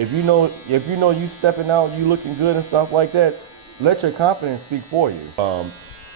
if you know you stepping out, you looking good and stuff like that, let your confidence speak for you.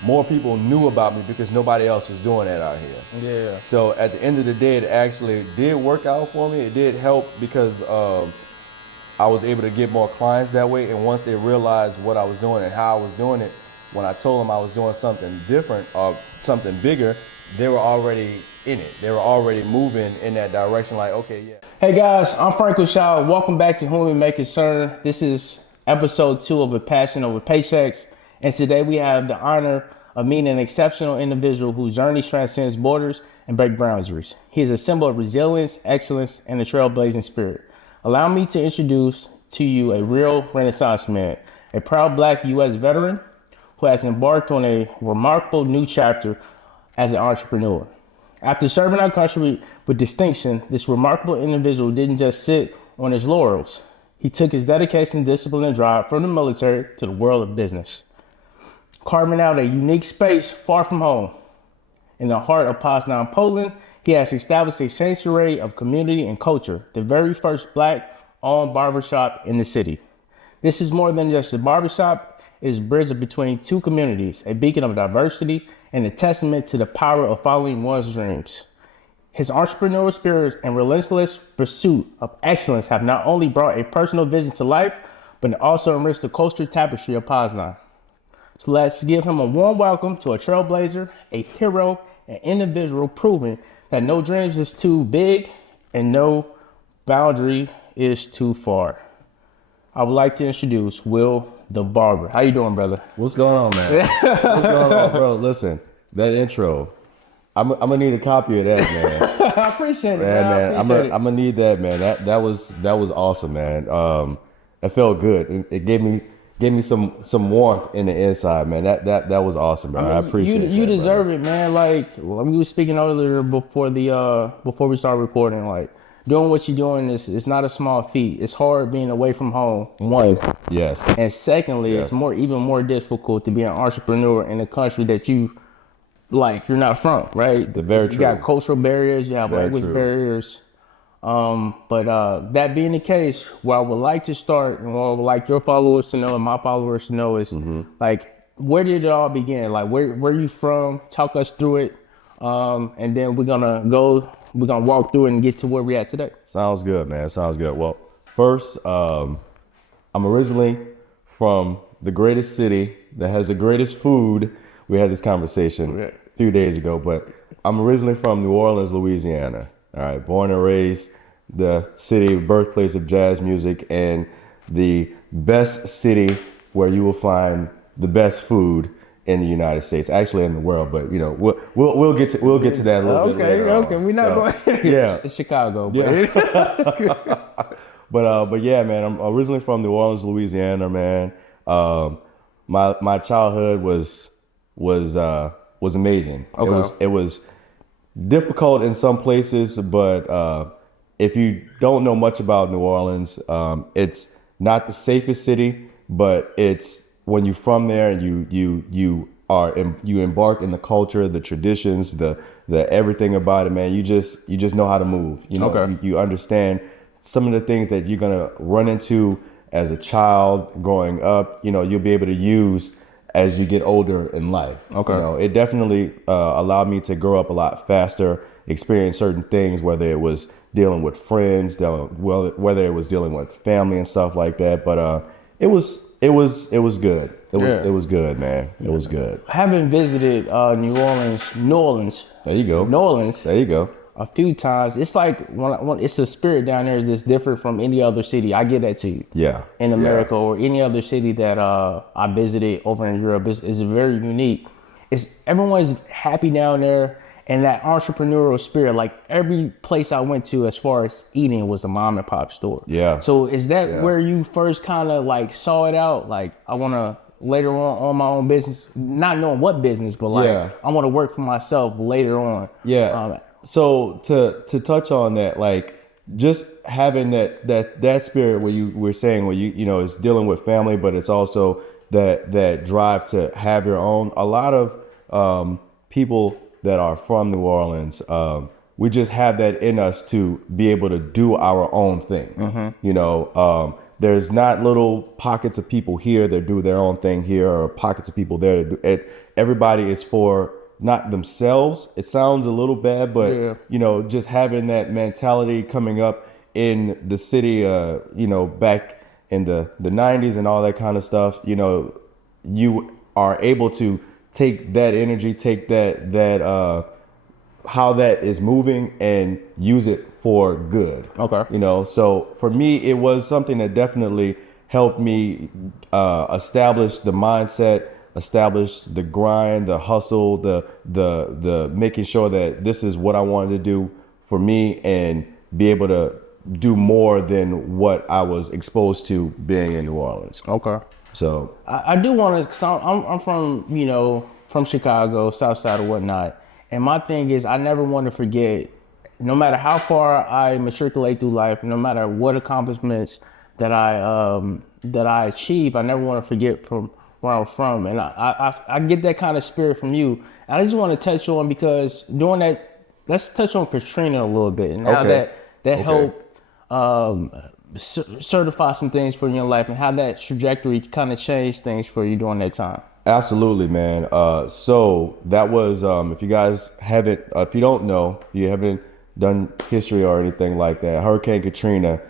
More people knew about me because nobody else was doing that out here. Yeah. So at the end of the day, it actually did work out for me. It did help because I was able to get more clients that way. And once they realized what I was doing and how I was doing it, when I told them I was doing something different or something bigger, they were already in it. They were already moving in that direction. Like, okay, yeah. Hey guys, I'm Franco Shaw. Welcome back to Whom We May Concern. This is episode 2 of A Passion Over Paychecks. And today we have the honor of meeting an exceptional individual whose journey transcends borders and breaks boundaries. He is a symbol of resilience, excellence, and a trailblazing spirit. Allow me to introduce to you a real Renaissance man, a proud Black U.S. veteran who has embarked on a remarkable new chapter as an entrepreneur. After serving our country with distinction, this remarkable individual didn't just sit on his laurels. He took his dedication, discipline, and drive from the military to the world of business, carving out a unique space far from home. In the heart of Poznan, Poland, he has established a sanctuary of community and culture, the very first Black-owned barbershop in the city. This is more than just a barbershop. It is a bridge between two communities, a beacon of diversity, and a testament to the power of following one's dreams. His entrepreneurial spirit and relentless pursuit of excellence have not only brought a personal vision to life, but also enriched the cultural tapestry of Poznan. So let's give him a warm welcome to a trailblazer, a hero, an individual proving that no dreams is too big and no boundary is too far. I would like to introduce Will the Barber. How you doing, brother? What's going on, man? What's going on, bro? Listen, that intro, I'm gonna need a copy of that, man. I appreciate it, man. I'm gonna need that, man. That was awesome, man. It felt good. It gave me some warmth in the inside, man. That was awesome, bro. I appreciate it. You deserve it, man. Like we were speaking earlier before we started recording, like doing what you're doing is not a small feat. It's hard being away from home. One. Yes. And secondly, Yes. it's even more difficult to be an entrepreneur in a country that you're not from, right? Very true. You got cultural barriers, you have language barriers. But that being the case, what I would like to start and what I would like your followers to know and my followers to know is like, where did it all begin? Like, where you from? Talk us through it. And then we're gonna walk through it and get to where we're at today. Sounds good, man. Sounds good. Well, first, I'm originally from the greatest city that has the greatest food. We had this conversation a few days ago, but I'm originally from New Orleans, Louisiana. All right, born and raised, the city, birthplace of jazz music, and the best city where you will find the best food in the United States, actually in the world. But you know, we'll get to that a little bit later on. We're not going. Yeah, it's Chicago. But but yeah, man, I'm originally from New Orleans, Louisiana, man. My childhood was amazing. Okay. It was difficult in some places, but if you don't know much about New Orleans, it's not the safest city, but it's when you're from there and you embark in the culture, the traditions, the everything about it, man. You just know how to move. You know, Okay. you understand some of the things that you're gonna run into as a child growing up. You know, you'll be able to use as you get older in life. Okay. You know, it definitely allowed me to grow up a lot faster, experience certain things, whether it was dealing with friends, whether it was dealing with family and stuff like that. But it was good. It was good, man. It was good. Having visited New Orleans. There you go. New Orleans. There you go. A few times. It's like when it's a spirit down there that's different from any other city. I get that to you. Yeah. In America or any other city that I visited over in Europe, it's very unique. Everyone's happy down there, and that entrepreneurial spirit. Like every place I went to, as far as eating, was a mom and pop store. Yeah. So is that where you first kind of like saw it out? Like I want to later on my own business, not knowing what business, but like I want to work for myself later on. Yeah. So to touch on that, like just having that spirit where you were saying where you know it's dealing with family, but it's also that drive to have your own. A lot of people that are from New Orleans, we just have that in us to be able to do our own thing. You know, there's not little pockets of people here that do their own thing here, or pockets of people there that do it. Everybody is for not themselves. It sounds a little bad, but you know, just having that mentality coming up in the city, you know, back in the 90s and all that kind of stuff, you know, you are able to take that energy, take that how that is moving and use it for good. Okay. You know, so for me, it was something that definitely helped me establish the mindset, establish the grind, the hustle, the making sure that this is what I wanted to do for me and be able to do more than what I was exposed to being in New Orleans. Okay. So I do want to, cause I'm from, you know, from Chicago, South Side or whatnot. And my thing is, I never want to forget, no matter how far I matriculate through life, no matter what accomplishments that I achieve, I never want to forget from where I'm from. And I get that kind of spirit from you. And I just want to touch on, because during that, let's touch on Katrina a little bit. And how that helped certify some things for you in life, and how that trajectory kind of changed things for you during that time. absolutely, man. So that was, if you guys haven't, if you don't know, you haven't done history or anything like that, Hurricane Katrina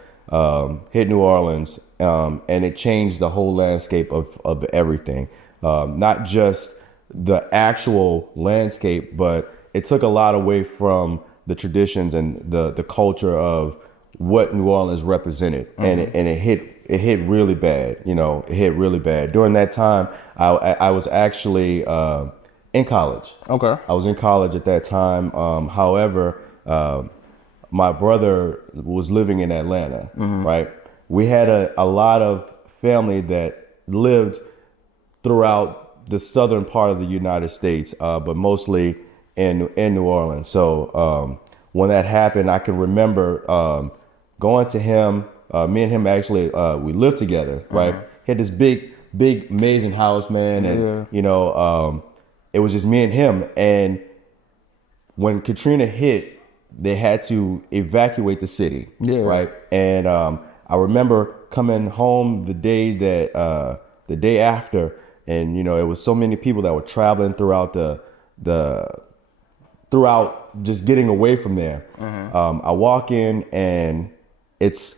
hit New Orleans, and it changed the whole landscape of everything. Not just the actual landscape, but it took a lot away from the traditions and the culture of what New Orleans represented, and it hit really bad. You know, it hit really bad. During that time, I was actually in college. Okay. I was in college at that time. However, my brother was living in Atlanta, right? We had a lot of family that lived throughout the southern part of the United States, but mostly in New Orleans. So when that happened, I can remember going to him. Me and him actually, we lived together, right? He had this big, amazing house, man. And, you know, it was just me and him. And when Katrina hit, they had to evacuate the city, right? And I remember coming home the day after, and, you know, it was so many people that were traveling throughout throughout just getting away from there. I walk in, and it's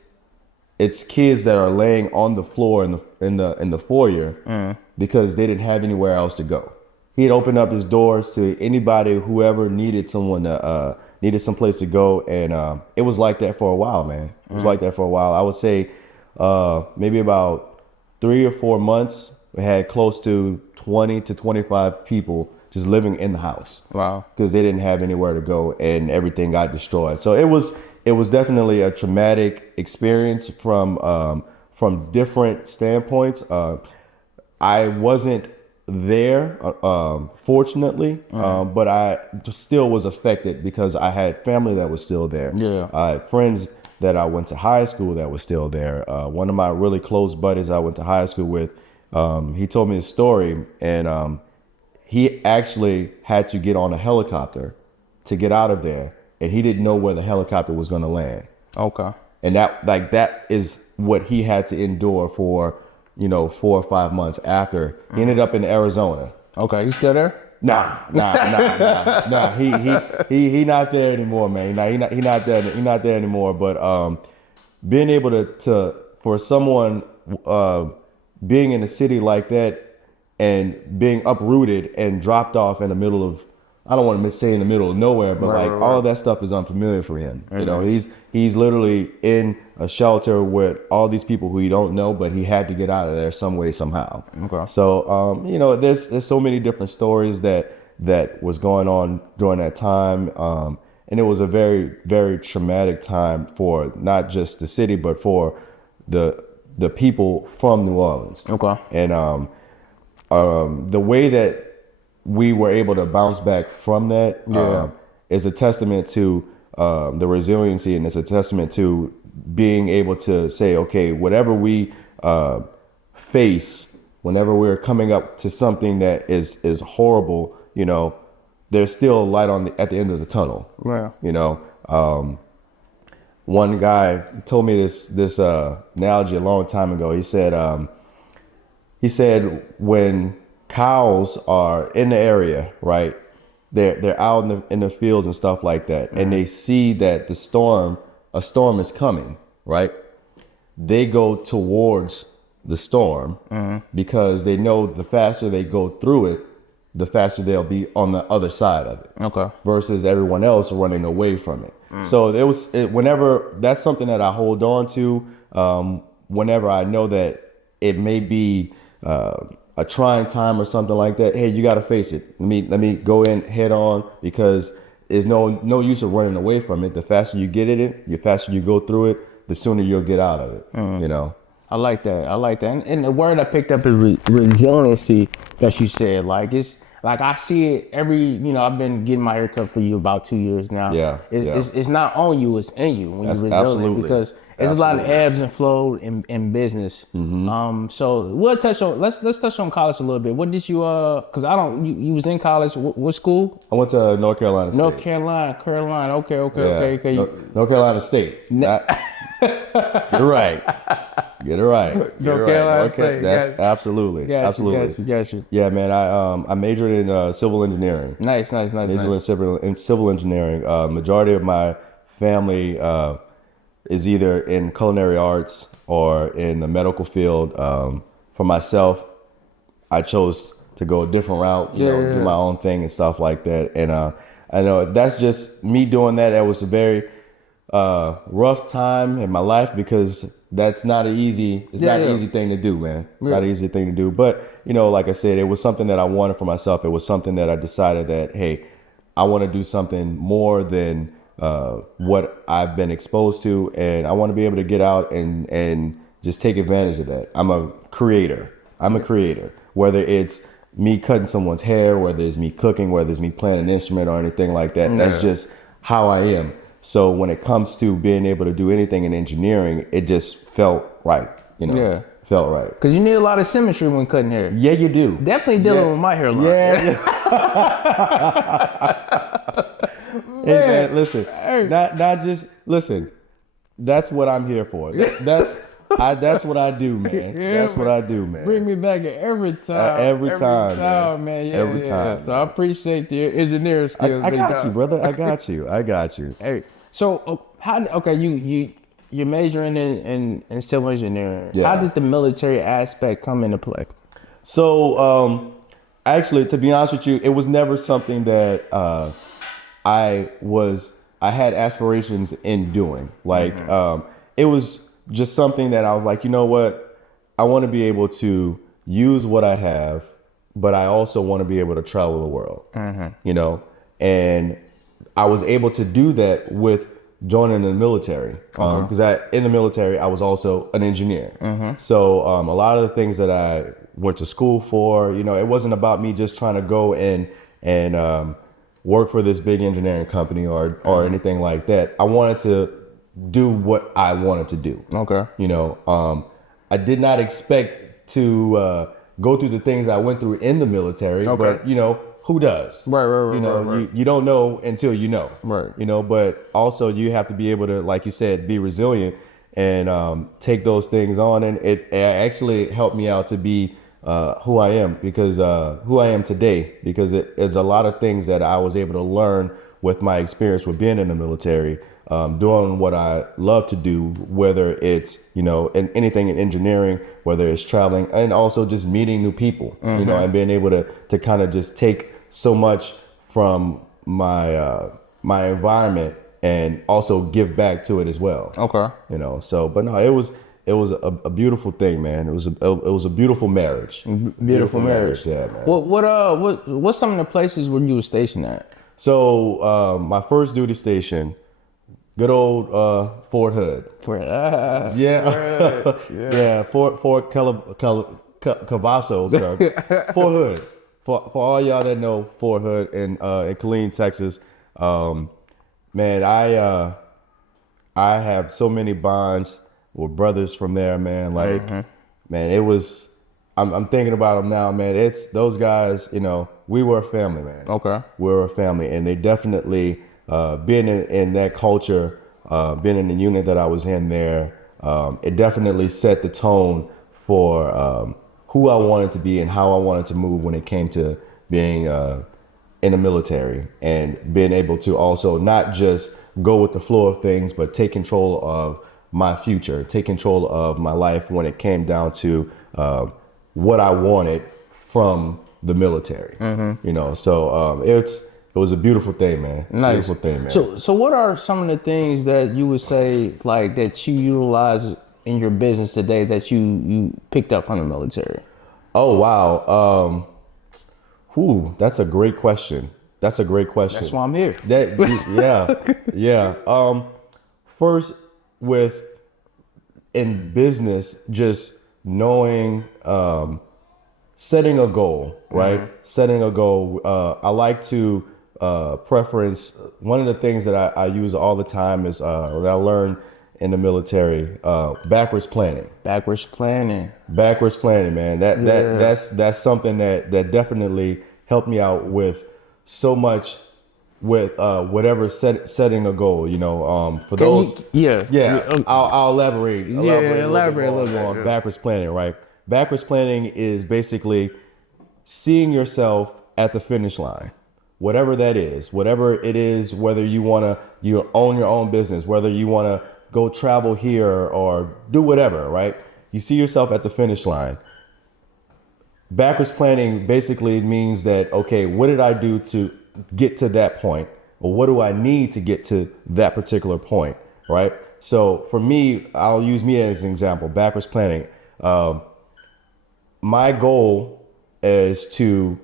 kids that are laying on the floor in the foyer because they didn't have anywhere else to go. He had opened up his doors to anybody, whoever needed someone to needed some place to go, and it was like that for a while, man. It was like that for a while. I would say maybe about 3 or 4 months. We had close to 20 to 25 people just living in the house. Wow. Because they didn't have anywhere to go, and everything got destroyed. So it was definitely a traumatic experience from different standpoints. I wasn't there, fortunately, but I still was affected because I had family that was still there. I had friends that I went to high school that was still there. One of my really close buddies I went to high school with, he told me a story, and he actually had to get on a helicopter to get out of there, and he didn't know where the helicopter was going to land. Okay. And that is what he had to endure for, 4 or 5 months after. He ended up in Arizona. Okay, you still there? Nah. He not there anymore, man. He not there anymore. But being able to for someone being in a city like that and being uprooted and dropped off in the middle of, I don't want to say in the middle of nowhere, but all of that stuff is unfamiliar for him. You know, he's literally in a shelter with all these people who he don't know, but he had to get out of there some way, somehow. Okay. So, there's so many different stories that was going on during that time. And it was a very, very traumatic time for not just the city, but for the people from New Orleans. Okay. And the way that we were able to bounce back from that is a testament to the resiliency, and it's a testament to being able to say, okay, whatever we face, whenever we're coming up to something that is horrible, there's still light at the end of the tunnel. Wow. You know, one guy told me this analogy a long time ago. He said when cows are in the area, right? They're out in the fields and stuff like that, and they see that a storm is coming, right? They go towards the storm because they know the faster they go through it, the faster they'll be on the other side of it. Okay. Versus everyone else running away from it. So whenever that's something that I hold on to, whenever I know that it may be a trying time or something like that, hey, you got to face it. Let me go in head on, because there's no use of running away from it. The faster you get in it, the faster you go through it, the sooner you'll get out of it. You know. I like that. And the word I picked up is resiliency that you said. Like, it's like I see it I've been getting my hair cut for you about 2 years now. Yeah. It's not on you, it's in you when you're resilient. Absolutely. Because there's a lot of ebbs and flows in business. So we'll touch on let's touch on college a little bit. What did you because you was in college, what school? I went to North Carolina State. North Carolina. Okay. North Carolina State. You're right. North Carolina State. That's absolutely. Got you. Yeah, man. I majored in civil engineering. Nice. Majored in civil engineering. Majority of my family is either in culinary arts or in the medical field. For myself, I chose to go a different route, do my own thing and stuff like that. And I know that's just me doing that. That was a very rough time in my life, because that's not an easy thing to do, man. It's not an easy thing to do. But, like I said, it was something that I wanted for myself. It was something that I decided that, hey, I want to do something more than what I've been exposed to, and I want to be able to get out and just take advantage of that. I'm a creator. Whether it's me cutting someone's hair, whether it's me cooking, whether it's me playing an instrument or anything like that. That's just how I am. So when it comes to being able to do anything in engineering, it just felt right. Felt right. Because you need a lot of symmetry when cutting hair. Yeah, you do. Definitely dealing with my hairline. Yeah. Hey, man, listen. Not just listen. That's what I'm here for. That's what I do, man. What I do, man. Bring me back every time. Every time, man. Every time. So I appreciate the engineering skills. I got you, brother. I got you. Hey, so you're majoring in civil engineering. Yeah. How did the military aspect come into play? So, actually, to be honest with you, it was never something that I had aspirations in doing. Like, it was just something that I was like, you know what? I want to be able to use what I have, but I also want to be able to travel the world, and I was able to do that with joining the military, because in the military, I was also an engineer. So a lot of the things that I went to school for, it wasn't about me just trying to go and work for this big engineering company or anything like that. I wanted to do what I wanted to do. Okay. I did not expect to go through the things I went through in the military, but who does? Right. You don't know until you know. Right. But also you have to be able to, like you said, be resilient and take those things on. And it actually helped me out to be who I am, because who I am today, because it's a lot of things that I was able to learn with my experience with being in the military, doing what I love to do, whether it's, in anything in engineering, whether it's traveling, and also just meeting new people, and being able to kind of just take so much from my my environment and also give back to it as well. Okay. But no, it was a beautiful thing, man. It was a beautiful marriage. Beautiful marriage. Yeah, man. What's some of the places where you were stationed at? So my first duty station, good old Fort Hood. Yeah, Fort Cavazos. Fort Hood. For all y'all that know Fort Hood in Killeen, Texas, man, I have so many bonds with brothers from there, man. Like, man, it was. I'm thinking about them now, man. It's those guys, we were a family, man. Okay. We were a family, and they definitely being in that culture, being in the unit that I was in there, it definitely set the tone for who I wanted to be and how I wanted to move when it came to being in the military, and being able to also not just go with the flow of things, but take control of my future, take control of my life when it came down to what I wanted from the military. You know, so it was a beautiful thing, man. Nice. Beautiful thing, man. So what are some of the things that you would say like that you utilize in your business today that you picked up from the military? Oh wow. That's a great question. That's a great question. That's why I'm here. Yeah. First, in business, just knowing, setting a goal, right? Setting a goal. I like to preference, one of the things that I use all the time is that I learned in the military, backwards planning. Backwards planning, Man. That's something that definitely helped me out with so much with whatever setting a goal, you know, for those. I'll elaborate. Elaborate a little bit on backwards planning, right? Backwards planning is basically seeing yourself at the finish line, whatever that is, whatever it is, whether you own your own business, whether you want to go travel here or do whatever, right? You see yourself at the finish line. Backwards planning basically means that, okay, what did I do to get to that point? Or what do I need to get to that particular point, right? So for me, I'll use me as an example, backwards planning. My goal is to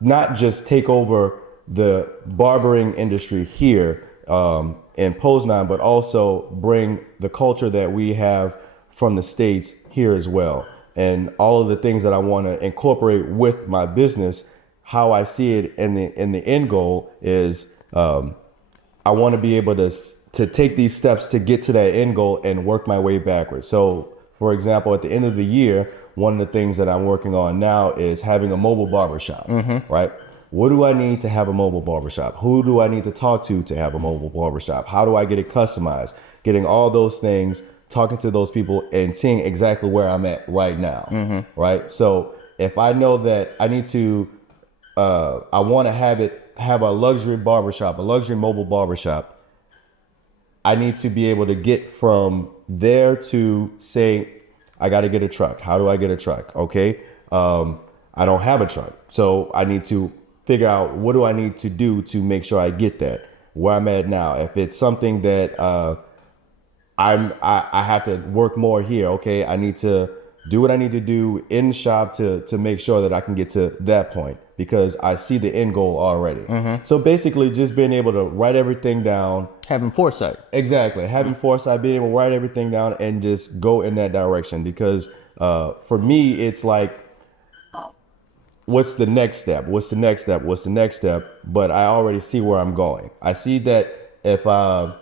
not just take over the barbering industry here in Poznan, but also bring the culture that we have from the States here as well. And all of the things that I want to incorporate with my business, how I see it in the end goal is I want to be able to take these steps to get to that end goal and work my way backwards. So, for example, at the end of the year, one of the things that I'm working on now is having a mobile barbershop, right? What do I need to have a mobile barbershop? Who do I need to talk to have a mobile barbershop? How do I get it customized? Getting all those things, talking to those people and seeing exactly where I'm at right now, right? So if I know that I need to, I want to have a luxury barbershop, a luxury mobile barbershop, I need to be able to get from there to say, I got to get a truck. How do I get a truck? Okay. I don't have a truck. So I need to figure out what do I need to do to make sure I get that where I'm at now. If it's something that I have to work more here. Okay. I need to do what I need to do in the shop to make sure that I can get to that point because I see the end goal already. So basically just being able to write everything down. Having foresight. Exactly. Having foresight, being able to write everything down and just go in that direction. Because for me, it's like, what's the next step? What's the next step? What's the next step? But I already see where I'm going. I see that if I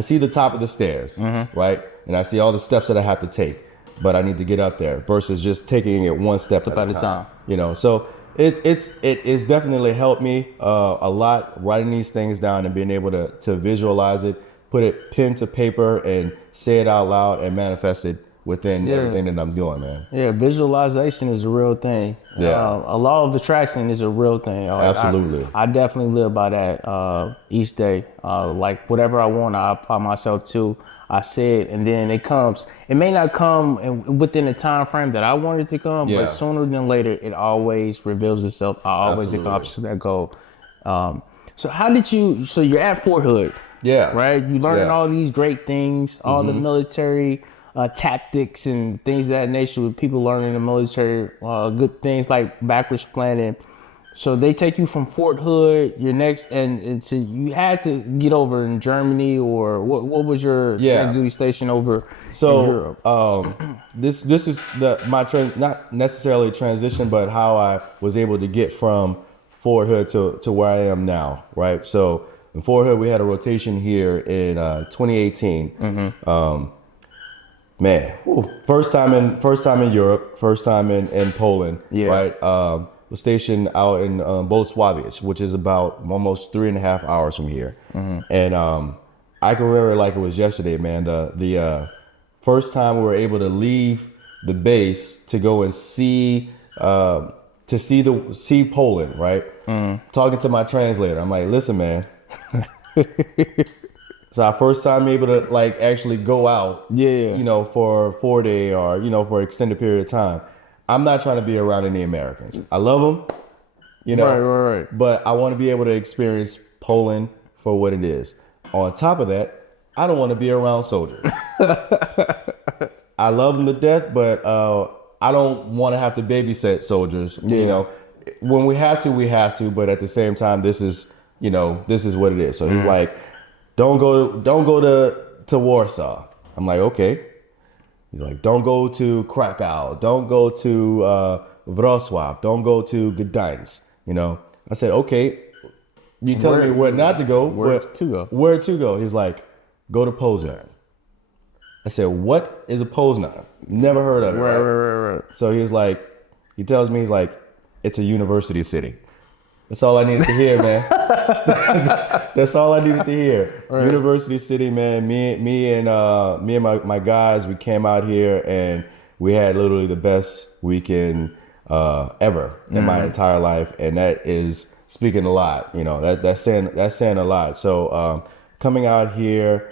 see the top of the stairs, right? And I see all the steps that I have to take, but I need to get up there versus just taking it one step at a time. You know, so it's definitely helped me a lot writing these things down and being able to visualize it, put it pen to paper and say it out loud and manifest it within everything that I'm doing, man. Yeah, visualization is a real thing. Yeah. A law of attraction is a real thing. Absolutely. I definitely live by that each day. Like whatever I want, I apply myself to. I say it, and then it comes. It may not come within the time frame that I want it to come, but sooner than later, it always reveals itself. I always accomplish that goal. So how did you? So you're at Fort Hood. Yeah. Right. You learning all these great things, all the military tactics and things of that nature. With people learning in the military, good things like backwards planning. So they take you from Fort Hood, your next, and so you had to get over in Germany, or what was your next duty station over in Europe? This is my not necessarily transition, but how I was able to get from Fort Hood to where I am now, right? So in Fort Hood, we had a rotation here in 2018. Man, first time in Europe, first time in Poland, right? was stationed out in Bolesławiec, which is about almost 3.5 hours from here. And I can remember it like it was yesterday, man. The first time we were able to leave the base to go and see see Poland, right? Talking to my translator, I'm like, listen, man. It's our first time able to like actually go out, you know, for 4 day or, you know, for an extended period of time. I'm not trying to be around any Americans. I love them, you know, Right. but I want to be able to experience Poland for what it is. On top of that, I don't want to be around soldiers. I love them to death, but I don't want to have to babysit soldiers. You know, when we have to, we have to. But at the same time, this is, you know, this is what it is. So he's like, don't go to Warsaw. I'm like, okay. He's like, don't go to Krakow. Don't go to Wrocław. Don't go to Gdańsk. You know, I said, okay. You telling me where not to go? Where to go? Where to go? He's like, go to Poznan. I said, what is a Poznan? Never heard of it. Right. So he tells me, he's like, it's a university city. That's all I needed to hear, man. That's all I needed to hear. Right. University city, man. Me and my guys, we came out here and we had literally the best weekend ever in my entire life, and that is speaking a lot. You know, that's saying a lot. So coming out here,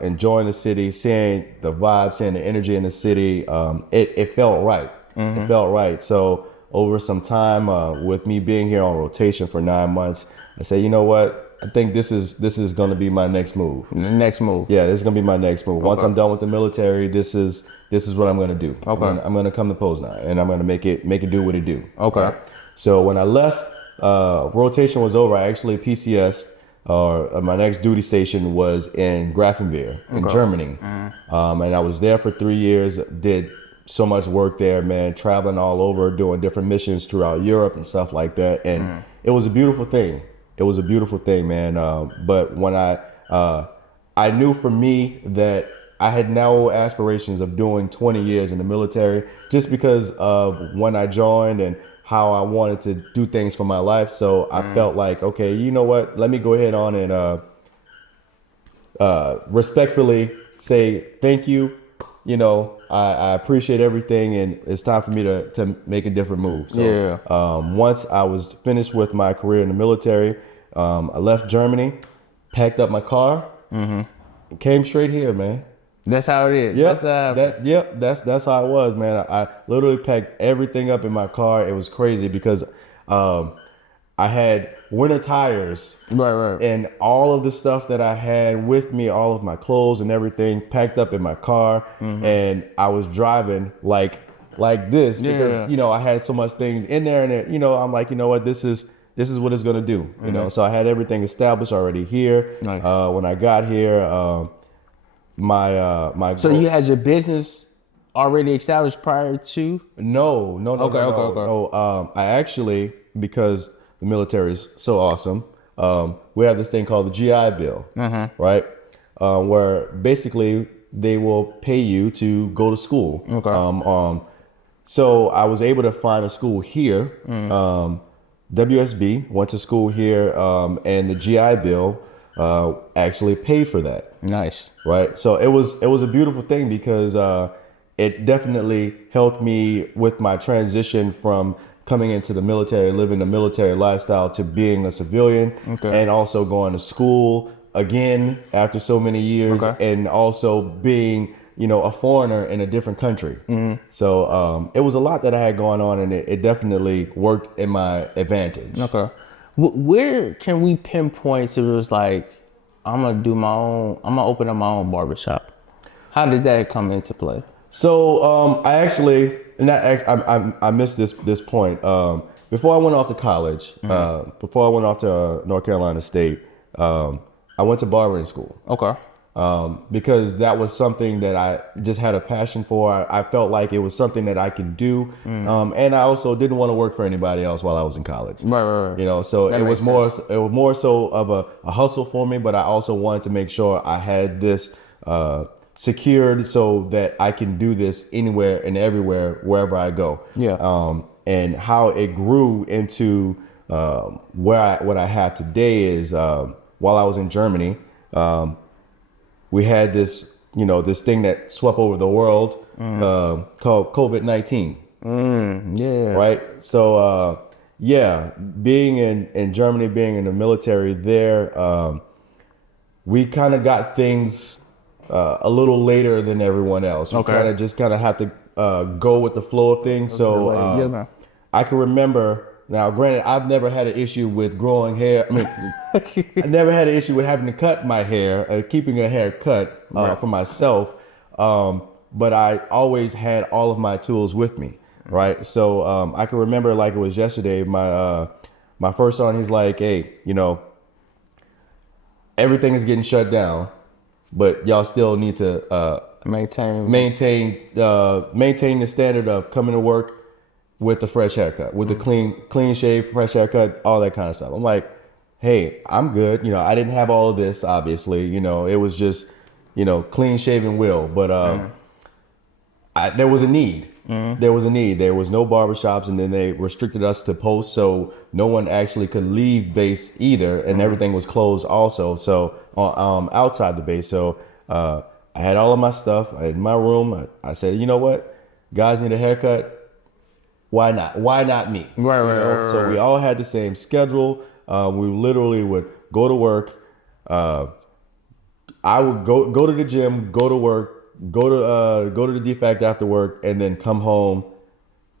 enjoying the city, seeing the vibe, seeing the energy in the city, it felt right. It felt right. So over some time, with me being here on rotation for 9 months, I say, you know what? I think this is going to be my next move. The next move. Yeah, this is going to be my next move. Once I'm done with the military, this is what I'm going to do. Okay. I'm going to come to Poznan, and I'm going to make it do what it do. Okay. Right? So when I left, rotation was over. I actually PCS, my next duty station was in Grafenwehr in Germany. And I was there for 3 years, did so much work there, man, traveling all over, doing different missions throughout Europe and stuff like that. And it was a beautiful thing. It was a beautiful thing, man. But when I knew for me that I had no aspirations of doing 20 years in the military just because of when I joined and how I wanted to do things for my life. So I felt like, okay, you know what? Let me go ahead on and respectfully say thank you. You know, I appreciate everything, and it's time for me to make a different move. So, once I was finished with my career in the military, I left Germany, packed up my car, and came straight here, man. That's how it is. Yep, that's how it was, man. I literally packed everything up in my car. It was crazy because I had winter tires, right, and all of the stuff that I had with me, all of my clothes and everything, packed up in my car, and I was driving like this because you know I had so much things in there, and you know I'm like, you know what, this is what it's gonna do, you know. So I had everything established already here. Nice. When I got here, my So you had your business already established prior to? No. No. I actually, because the military is so awesome, we have this thing called the GI Bill, right? Where basically they will pay you to go to school. Okay. So I was able to find a school here, WSB, went to school here, and the GI Bill actually paid for that. Nice. Right. So it was a beautiful thing because it definitely helped me with my transition from coming into the military, living the military lifestyle, to being a civilian, and also going to school again after so many years, and also being, you know, a foreigner in a different country. So it was a lot that I had going on, and it definitely worked in my advantage. Okay. Where can we pinpoint if it was like, I'm gonna open up my own barbershop? How did that come into play? So I actually, and I missed this point. Before I went off to college, before I went off to North Carolina State, I went to barbering school. Okay. Because that was something that I just had a passion for. I felt like it was something that I could do, and I also didn't want to work for anybody else while I was in college. Right. You know, so it was more so of a hustle for me, but I also wanted to make sure I had this secured so that I can do this anywhere and everywhere, wherever I go. Yeah. and how it grew into what I have today is while I was in Germany, we had this this thing that swept over the world called COVID-19. Yeah. Right. So yeah, being in Germany, being in the military there, we kind of got things a little later than everyone else. We Okay. kind of have to go with the flow of things. So man. I can remember now. Granted, I've never had an issue with growing hair. I mean, I never had an issue with having to cut my hair, keeping a hair cut for myself. But I always had all of my tools with me. Right. So I can remember like it was yesterday. My first son, he's like, hey, everything is getting shut down, but y'all still need to maintain the standard of coming to work with the fresh haircut, with the clean shave, fresh haircut, all that kind of stuff. I'm like, hey, I'm good. I didn't have all of this, obviously. It was just, clean shaven will. But there was a need. There was a need. There was no barbershops, and then they restricted us to post, so no one actually could leave base either, and everything was closed also. So outside the base, so I had all of my stuff in my room. I said, you know what, guys need a haircut. Why not? Why not me? Right. So we all had the same schedule. We literally would go to work. I would go to the gym, go to work. Go to the defect after work, and then come home,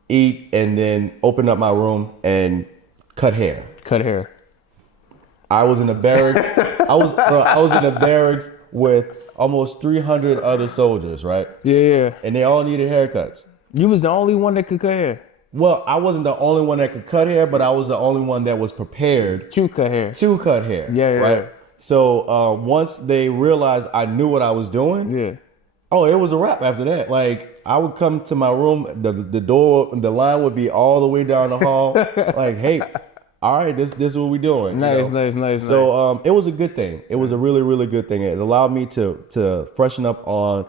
eat, and then open up my room and cut hair. I was in the barracks. I was in the barracks with almost 300 other soldiers, right? Yeah. And they all needed haircuts. You was the only one that could cut hair. Well, I wasn't the only one that could cut hair, but I was the only one that was prepared to cut hair. Yeah. Right. So once they realized I knew what I was doing, oh, it was a wrap after that. Like, I would come to my room, the door, the line would be all the way down the hall. Like, hey, all right, this is what we doing. Nice. So it was a good thing. It was a really, really good thing. It allowed me to freshen up on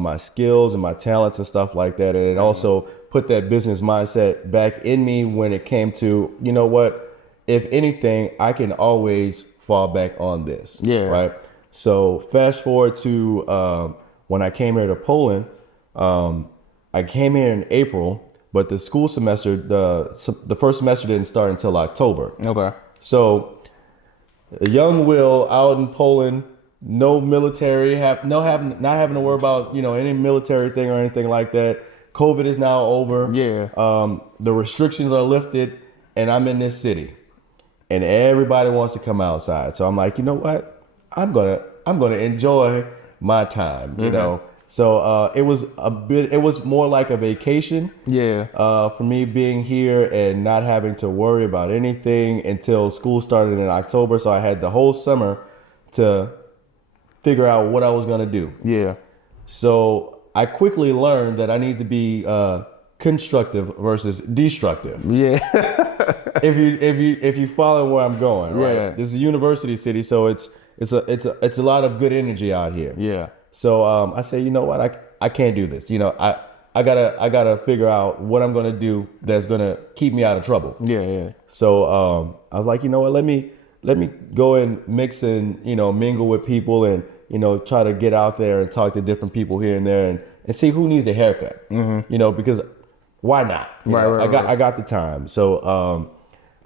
my skills and my talents and stuff like that. And it also put that business mindset back in me when it came to, you know what, if anything, I can always fall back on this. Yeah. Right. So fast forward to when I came here to Poland, I came here in April, but the school semester, the first semester didn't start until October. Okay. So a young Will out in Poland, no military, not having to worry about any military thing or anything like that. COVID is now over. Yeah. The restrictions are lifted, and I'm in this city, and everybody wants to come outside. So I'm like, you know what? I'm gonna enjoy my time, So it was more like a vacation. Yeah. For me being here and not having to worry about anything until school started in October. So I had the whole summer to figure out what I was gonna do. Yeah. So I quickly learned that I need to be constructive versus destructive. Yeah. if you follow where I'm going, right? Yeah. This is a university city, so it's a lot of good energy out here. Yeah. So I say, you know what, I can't do this. I gotta figure out what I'm gonna do that's gonna keep me out of trouble. Yeah. So I was like, you know what, let me go and mix and mingle with people and try to get out there and talk to different people here and there and see who needs a haircut. Because why not? Right. I got the time. So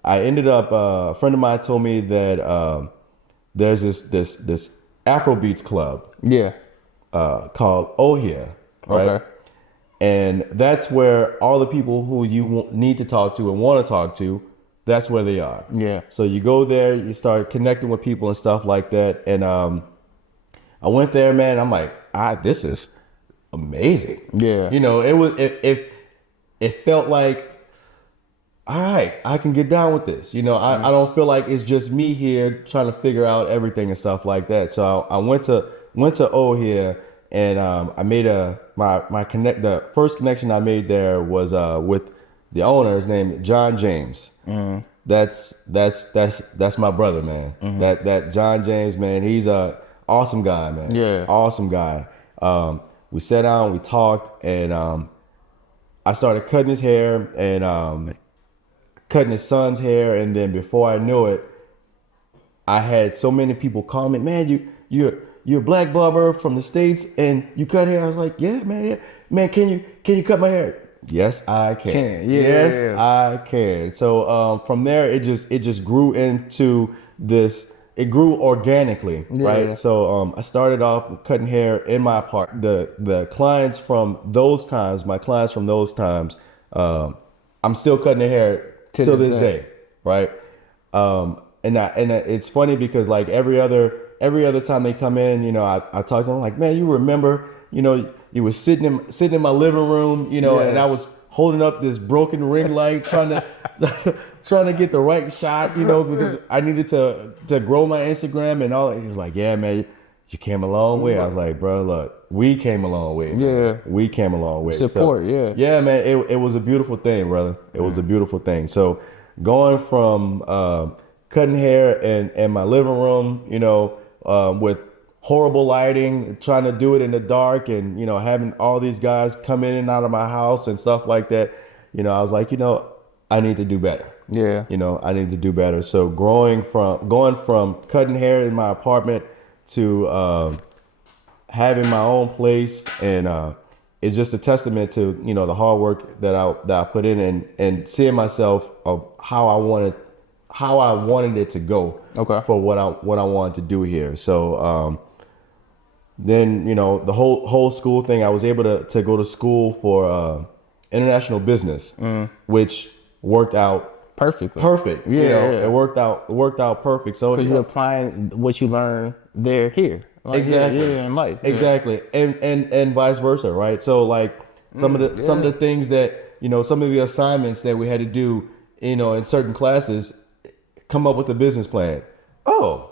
I ended up a friend of mine told me that there's this Afrobeats club. Yeah. Called Ohia, right? Okay. And that's where all the people who you need to talk to and want to talk to, that's where they are. Yeah. So you go there, you start connecting with people and stuff like that. And I went there, man. I'm like, this is amazing. Yeah. It felt like, all right, I can get down with this. I don't feel like it's just me here trying to figure out everything and stuff like that. So I went to Ohia, and I made the first connection I made there was with the owner. His name John James. Mm-hmm. That's my brother, man. Mm-hmm. That John James, man, he's a awesome guy, man. Yeah, awesome guy. We sat down, we talked, and I started cutting his hair and cutting his son's hair, and then before I knew it, I had so many people call me, man, you're a black barber from the States and you cut hair. I was like, yeah, man, yeah. Man, can you cut my hair? Yes, I can. Yes, I can. So from there, it just grew into this. It grew organically, right? So I started off cutting hair in my apartment. The clients from those times, my clients from those times, I'm still cutting their hair till this day, right? And it's funny because like every other time they come in, you know, I talk to them like, man, you remember, you know, you was sitting in my living room, you know, and I was holding up this broken ring light, trying to get the right shot, you know, because I needed to grow my Instagram and all. And he was like, yeah, man, you came a long way. I was like, bro, look, we came a long way. Man. We came a long way. Support, yeah, man, it was a beautiful thing, brother. It was a beautiful thing. So going from cutting hair in my living room, you know, with horrible lighting, trying to do it in the dark, and you know, having all these guys come in and out of my house and stuff like that, you know, I was like, you know, I need to do better. Yeah. You know, I need to do better. So going from cutting hair in my apartment to having my own place, and it's just a testament to, you know, the hard work that I put in, and seeing myself of how I wanted it to go for what I wanted to do here. So then, you know, the whole school thing, I was able to go to school for international business, which worked out perfect. Yeah, you know, it worked out perfect. So because you're applying what you learned there here. Like, exactly. in life. Exactly. And vice versa, right? So like some of the things that, you know, some of the assignments that we had to do, you know, in certain classes, come up with a business plan. Oh,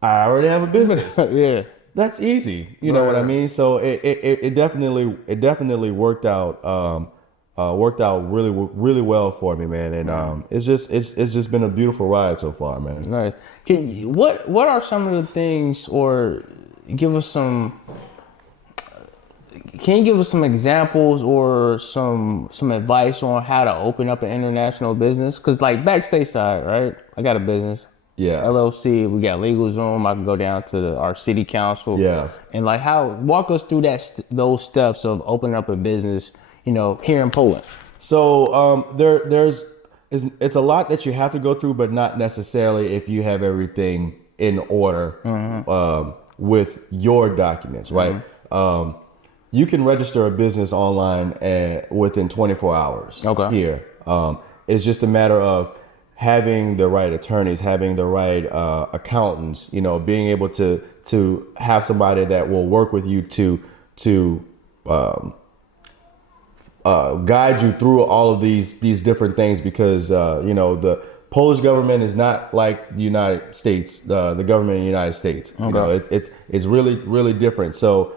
I already have a business. Yeah. That's easy. You know what I mean? So it definitely worked out really well for me, man. And it's just been a beautiful ride so far, man. Nice. What are some of the things, or give us some? Can you give us some examples or some advice on how to open up an international business? Because like backstage side, right? I got a business. Yeah. LLC. We got legal Zoom. I can go down to our city council. Yeah. And like walk us through those steps of opening up a business, you know, here in Poland. So it's a lot that you have to go through, but not necessarily if you have everything in order with your documents, right? You can register a business online within 24 hours here. It's just a matter of having the right attorneys, having the right accountants, you know, being able to have somebody that will work with you to guide you through all of these different things, because you know, the Polish government is not like the United States, the government in the United States. You know, it's really different. So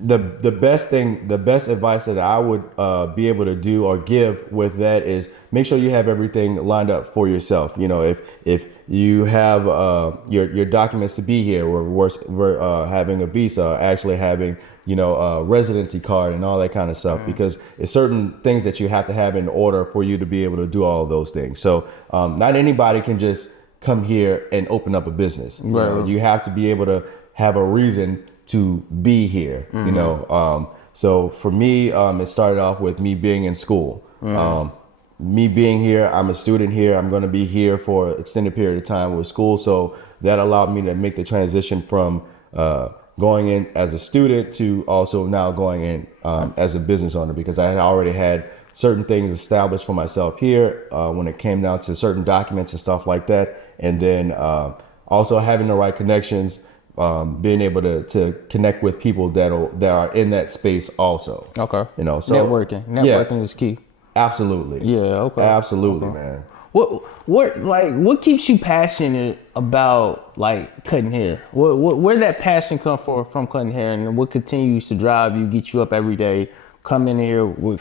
the best advice that I would be able to do or give with that is make sure you have everything lined up for yourself. You know, if you have your documents to be here, we're having a visa, actually having, you know, a residency card and all that kind of stuff, because it's certain things that you have to have in order for you to be able to do all of those things. So not anybody can just come here and open up a business. You know, you have to be able to have a reason to be here, you know. So for me, it started off with me being in school. Me being here, I'm a student here. I'm going to be here for an extended period of time with school. So that allowed me to make the transition from going in as a student to also now going in as a business owner, because I had already had certain things established for myself here when it came down to certain documents and stuff like that. And then also having the right connections, being able to connect with people that are in that space also. You know, so networking is key. Absolutely. Absolutely, man. What keeps you passionate about like cutting hair? Where that passion come from cutting hair, and what continues to drive you, get you up every day, come in here with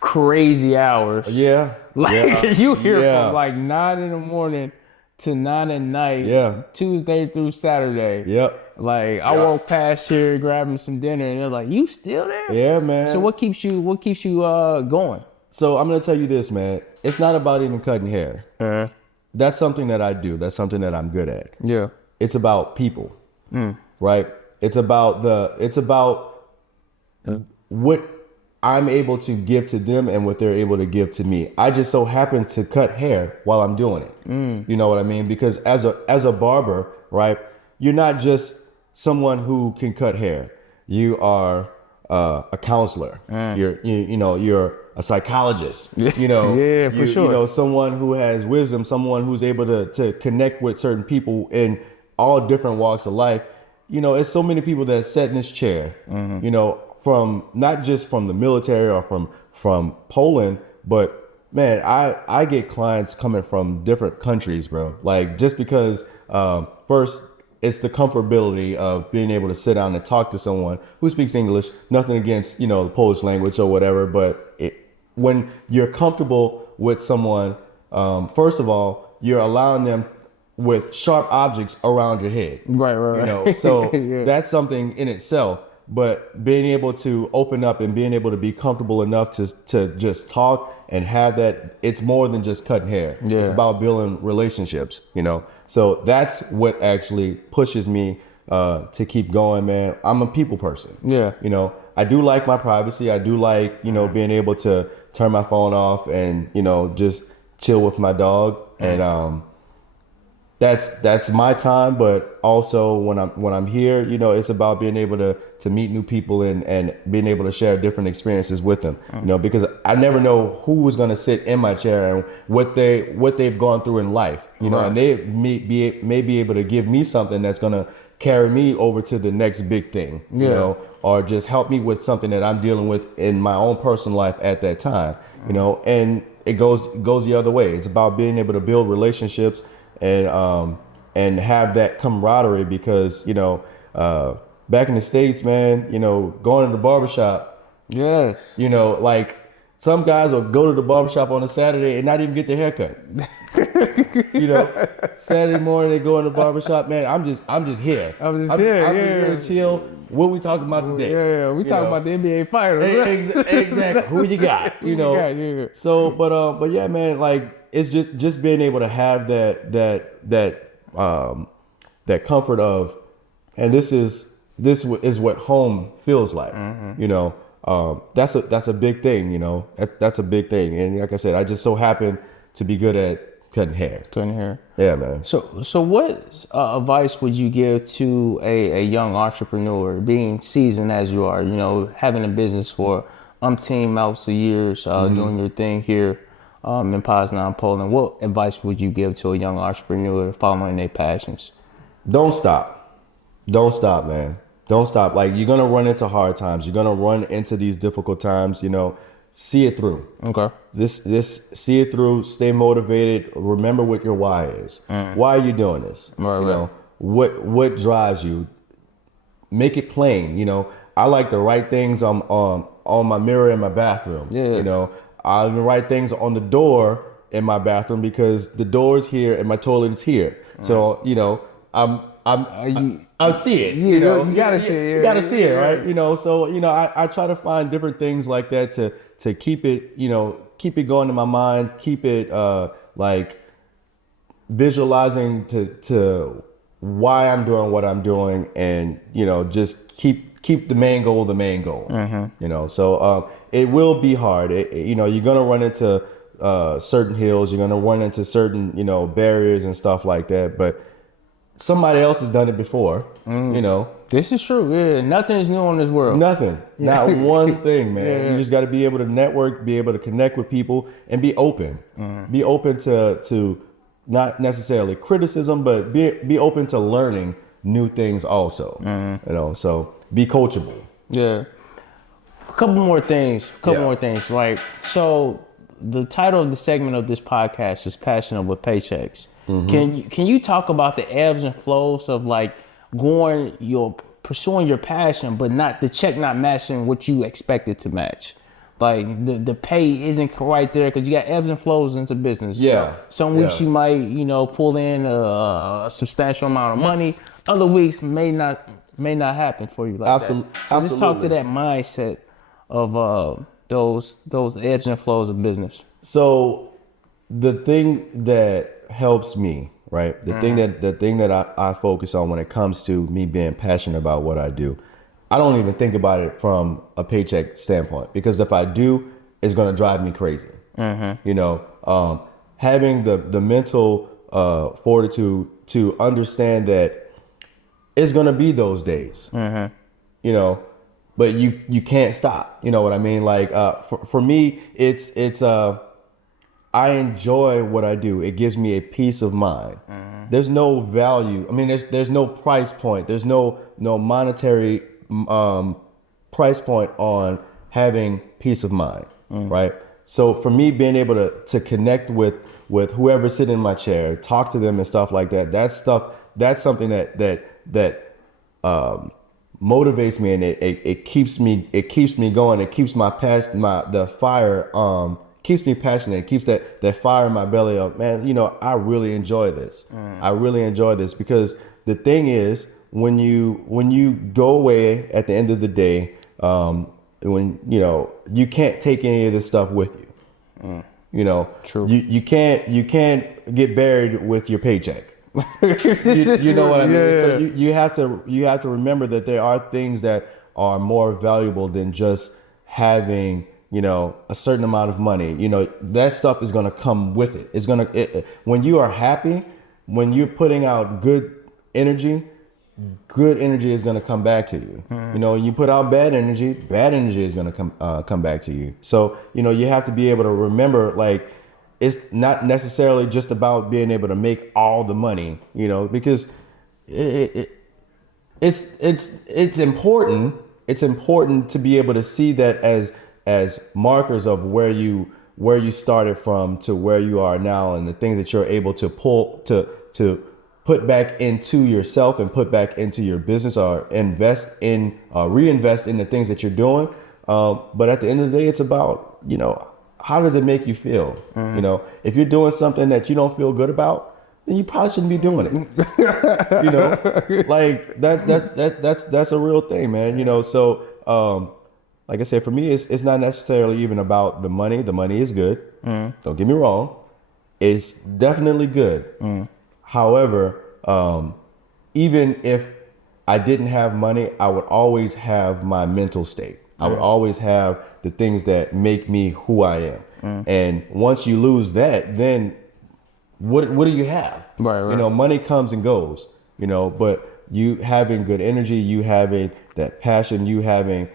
crazy hours? You here from like 9 in the morning to 9 at night. Yeah. Tuesday through Saturday. Yep. Like I walk past here grabbing some dinner, and they're like, "You still there?" Yeah, man. So what keeps you going? So I'm gonna tell you this, man. It's not about even cutting hair. That's something that I do. That's something that I'm good at. Yeah. It's about people, right? It's about what I'm able to give to them and what they're able to give to me. I just so happen to cut hair while I'm doing it. You know what I mean? Because as a barber, right? You're not just someone who can cut hair. You are a counselor. You're a psychologist. You know, yeah, for sure. You know, someone who has wisdom, someone who's able to connect with certain people in all different walks of life. You know, it's so many people that sat in this chair. You know, from not just from the military or from Poland, but man, I get clients coming from different countries, bro. Like just because first. It's the comfortability of being able to sit down and talk to someone who speaks English. Nothing against, you know, the Polish language or whatever, but when you're comfortable with someone, first of all, you're allowing them with sharp objects around your head. Right. You know, so Yeah. that's something in itself. But being able to open up and being able to be comfortable enough to just talk and have that, it's more than just cutting hair. Yeah. It's about building relationships, you know. So that's what actually pushes me to keep going, man. I'm a people person. Yeah. You know, I do like my privacy. I do like, you know, being able to turn my phone off and, you know, just chill with my dog. And that's my time. But also when I'm here, you know, it's about being able to meet new people and being able to share different experiences with them. You know, because I never know who is going to sit in my chair and what they've gone through in life. You know, and they may be able to give me something that's going to carry me over to the next big thing. You know, or just help me with something that I'm dealing with in my own personal life at that time. You know, and it goes the other way. It's about being able to build relationships and have that camaraderie because, you know, back in the States, man, you know, going to the barbershop, Yes. you know, like some guys will go to the barbershop on a Saturday and not even get their haircut. You know, Saturday morning they go in the barbershop, man, I'm just here. I'm just here, I'm just here to chill. What we talking about today? Yeah, we talking about the NBA finals. Exactly. Who you got? You know. Yeah. So, but yeah, man, like it's just being able to have that comfort of, and this is what home feels like. You know, that's a big thing. You know, that's a big thing. And like I said, I just so happen to be good at cutting hair. Yeah, man. So what advice would you give to a young entrepreneur, being seasoned as you are, you know, having a business for umpteen amounts of years, doing your thing here in Poznan, Poland? What advice would you give to a young entrepreneur following their passions? Don't stop, man. Don't stop. Like, you're gonna run into hard times. You're gonna run into these difficult times. You know, see it through. Okay. This see it through. Stay motivated. Remember what your why is. Why are you doing this? Right. You know, what drives you? Make it plain. You know, I like to write things on my mirror in my bathroom. Yeah. You know, I even write things on the door in my bathroom because the door is here and my toilet is here. So, you know, I see it. Yeah, You know, you gotta see it. You gotta see it, right? You know, so you know, I try to find different things like that to keep it, you know, keep it going in my mind, keep it like visualizing to why I'm doing what I'm doing, and you know, just keep the main goal the main goal. You know, so it will be hard. You know, you're gonna run into certain hills, you're gonna run into certain, you know, barriers and stuff like that, but somebody else has done it before. You know, This is true. Yeah, nothing is new in this world. nothing, not one thing, man. Yeah. You just got to be able to network, be able to connect with people, and be open. Be open to not necessarily criticism, but be open to learning new things also. You know, so be coachable. Yeah. A couple more things. Like, so the title of the segment of this podcast is Passionate with Paychecks. Can you talk about the ebbs and flows of like pursuing your passion, but not the check not matching what you expected to match? like the pay isn't quite there because you got ebbs and flows into business. You Yeah. know? Some weeks you might, pull in a substantial amount of money. Other weeks may not happen for you like that. So just talk to that mindset of those ebbs and flows of business. So the thing that helps me, right? The thing that I focus on when it comes to me being passionate about what I do, I don't even think about it from a paycheck standpoint, because if I do, it's going to drive me crazy. Having the mental fortitude to understand that it's going to be those days, but you can't stop. You know what I mean? Like for me, it's I enjoy what I do. It gives me a peace of mind. There's no value. I mean, there's no price point. There's no monetary price point on having peace of mind, right? So for me, being able to connect with whoever's sitting in my chair, talk to them and stuff like that, that's something that motivates me, and it keeps me going. It keeps my passion, the fire, keeps me passionate. It keeps that fire in my belly up, man. I really enjoy this. I really enjoy this, because the thing is, when you go away at the end of the day, when you can't take any of this stuff with you. True. You can't get buried with your paycheck. you know what I mean? Yeah. So you have to remember that there are things that are more valuable than just having a certain amount of money. That stuff is going to come with it. It's going to, when you are happy, when you're putting out good energy is going to come back to you. You put out bad energy is going to come back to you. So, you have to be able to remember, like, it's not necessarily just about being able to make all the money, because it's important. It's important to be able to see that as markers of where you started from to where you are now, and the things that you're able to pull to put back into yourself and put back into your business, or reinvest in the things that you're doing. But at the end of the day, it's about, how does it make you feel? If you're doing something that you don't feel good about, then you probably shouldn't be doing it. Like that's a real thing, man. So, like I said, for me, it's not necessarily even about the money. The money is good. Don't get me wrong. It's definitely good. However, even if I didn't have money, I would always have my mental state. I would always have the things that make me who I am. And once you lose that, then what do you have? Right. Money comes and goes, but you having good energy, you having that passion, you having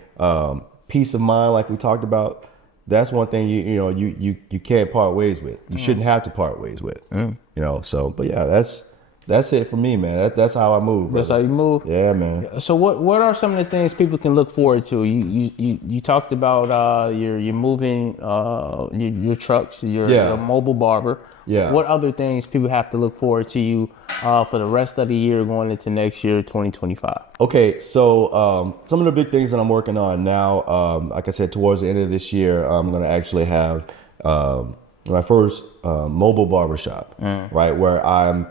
peace of mind, like we talked about, that's one thing you can't part ways with. You shouldn't have to part ways with. So, but yeah, that's it for me, man. That's how I move. That's how you move? Yeah, man. So what are some of the things people can look forward to? You talked about you're moving your trucks, you're a mobile barber. Yeah. What other things people have to look forward to you for the rest of the year going into next year, 2025? Okay, so some of the big things that I'm working on now, like I said, towards the end of this year, I'm going to actually have my first mobile barbershop, right? Where I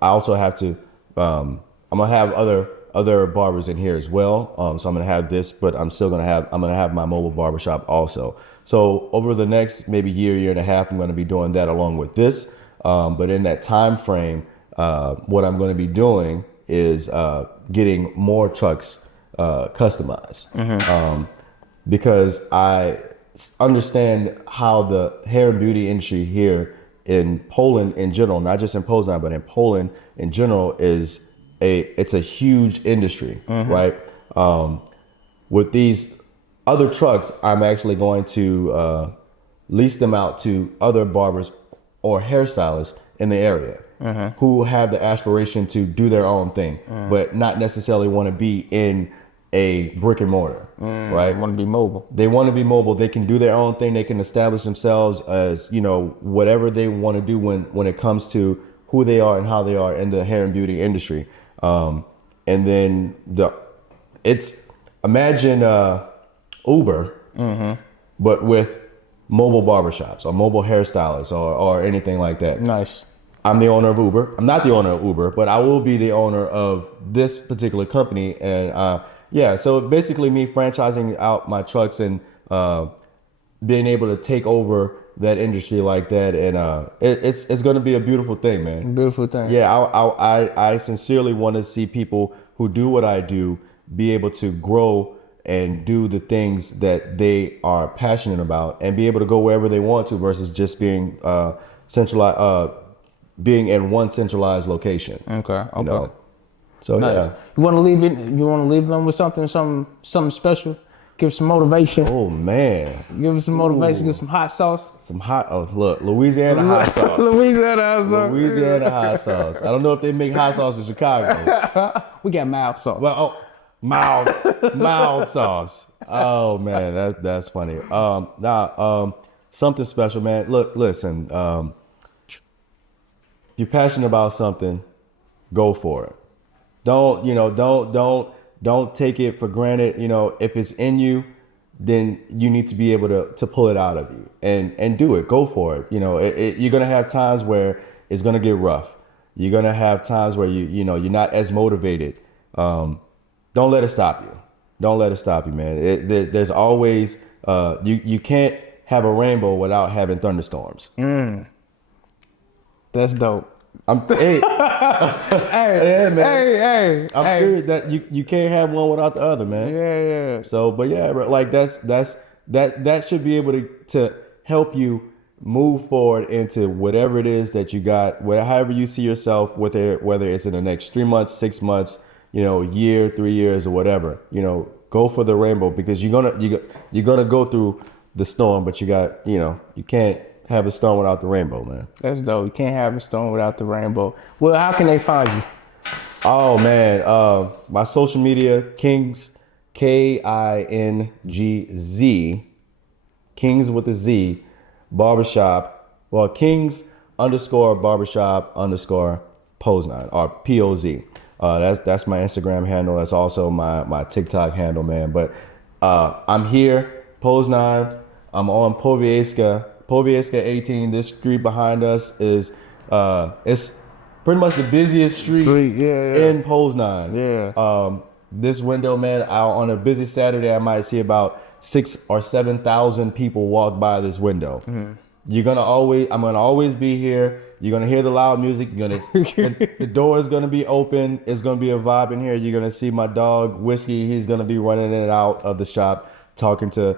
also have to, I'm going to have other barbers in here as well. So I'm going to have this, but I'm going to have my mobile barbershop also. So over the next maybe year and a half, I'm going to be doing that along with this. But in that time frame, what I'm going to be doing is getting more trucks customized, because I understand how the hair and beauty industry here in Poland in general, not just in Poznań, but in Poland in general, it's a huge industry, right? With these other trucks, I'm actually going to lease them out to other barbers or hairstylists in the area who have the aspiration to do their own thing, but not necessarily want to be in a brick and mortar, right? Want to be mobile. They want to be mobile. They can do their own thing. They can establish themselves as, whatever they want to do when it comes to who they are and how they are in the hair and beauty industry. And then imagine Uber, but with mobile barbershops or mobile hairstylists or anything like that. Nice. I'm the owner of Uber. I'm not the owner of Uber, but I will be the owner of this particular company. And yeah, so basically me franchising out my trucks and being able to take over that industry like that, and it's going to be a beautiful thing, man. Beautiful thing. Yeah, I sincerely want to see people who do what I do be able to grow and do the things that they are passionate about, and be able to go wherever they want to, versus just being centralized, being in one centralized location. Okay. You know? So Nice. yeah. You want to leave it? You want to leave them with something special? Give some motivation. Oh man. Give them some motivation. Give some hot sauce. Some hot. Oh look, Louisiana hot sauce. Louisiana hot sauce. Louisiana hot sauce. I don't know if they make hot sauce in Chicago. We got mild sauce. Well, mild sauce. Oh man, that's funny. Something special, man. Look, listen. If you're passionate about something, go for it. Don't take it for granted. You know, if it's in you, then you need to be able to pull it out of you and do it. Go for it. You know, you're gonna have times where it's gonna get rough. You're gonna have times where you're not as motivated. Don't let it stop you. Don't let it stop you, man. There's always you can't have a rainbow without having thunderstorms. That's dope. Hey, Hey, man. hey. I'm serious that you can't have one without the other, man. Yeah. So, but yeah, bro, like that should be able to help you move forward into whatever it is that you got, however you see yourself, whether it's in the next 3 months, 6 months, year, 3 years, or whatever. Go for the rainbow, because you're gonna go through the storm, but you can't have a storm without the rainbow, man. That's dope. You can't have a storm without the rainbow. Well, how can they find you? Oh man, my social media, Kings, Kingz, Kings with a Z, barbershop. Well, Kings_barbershop_Pose9 or POZ. That's my Instagram handle. That's also my TikTok handle, man. But I'm here, Pose9. I'm on Povieska 18. This street behind us is it's pretty much the busiest street in Pose9. Yeah. This window, man, on a busy Saturday, I might see about 6,000 or 7,000 people walk by this window. I'm gonna always be here. You're gonna hear the loud music. The door is gonna be open. It's gonna be a vibe in here. You're gonna see my dog Whiskey. He's gonna be running in and out of the shop, talking to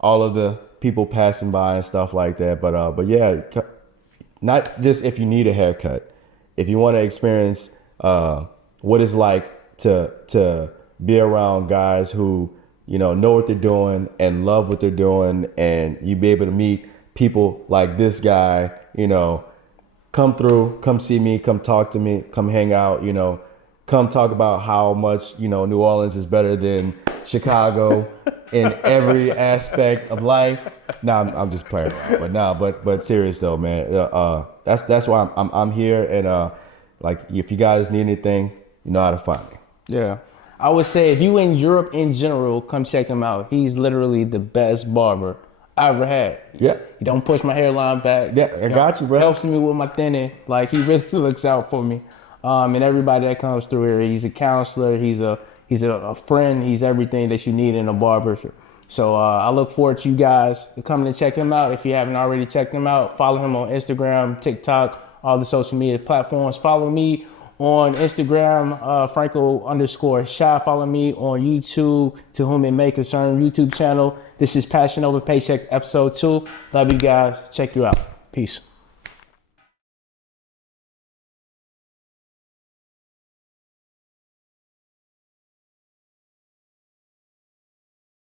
all of the people passing by and stuff like that. But yeah, not just if you need a haircut. If you want to experience what it's like to be around guys who know what they're doing and love what they're doing, and you be able to meet people like this guy, come through, come see me, come talk to me, come hang out, come talk about how much, New Orleans is better than Chicago in every aspect of life. Nah, I'm just playing around, but serious though, man. That's why I'm here, and like if you guys need anything, you know how to find me. Yeah. I would say if you in Europe in general, come check him out. He's literally the best barber I ever had. Yeah. He don't push my hairline back. Yeah, I got you, bro. Helps me with my thinning. Like, he really looks out for me. And everybody that comes through here, he's a counselor. He's a friend. He's everything that you need in a barber. So I look forward to you guys coming and check him out. If you haven't already checked him out, follow him on Instagram, TikTok, all the social media platforms. Follow me on Instagram, Franco_Shy. Follow me on YouTube, To Whom It May Concern YouTube channel. This is Passion Over Paycheck, episode 2. Love you guys. Check you out. Peace.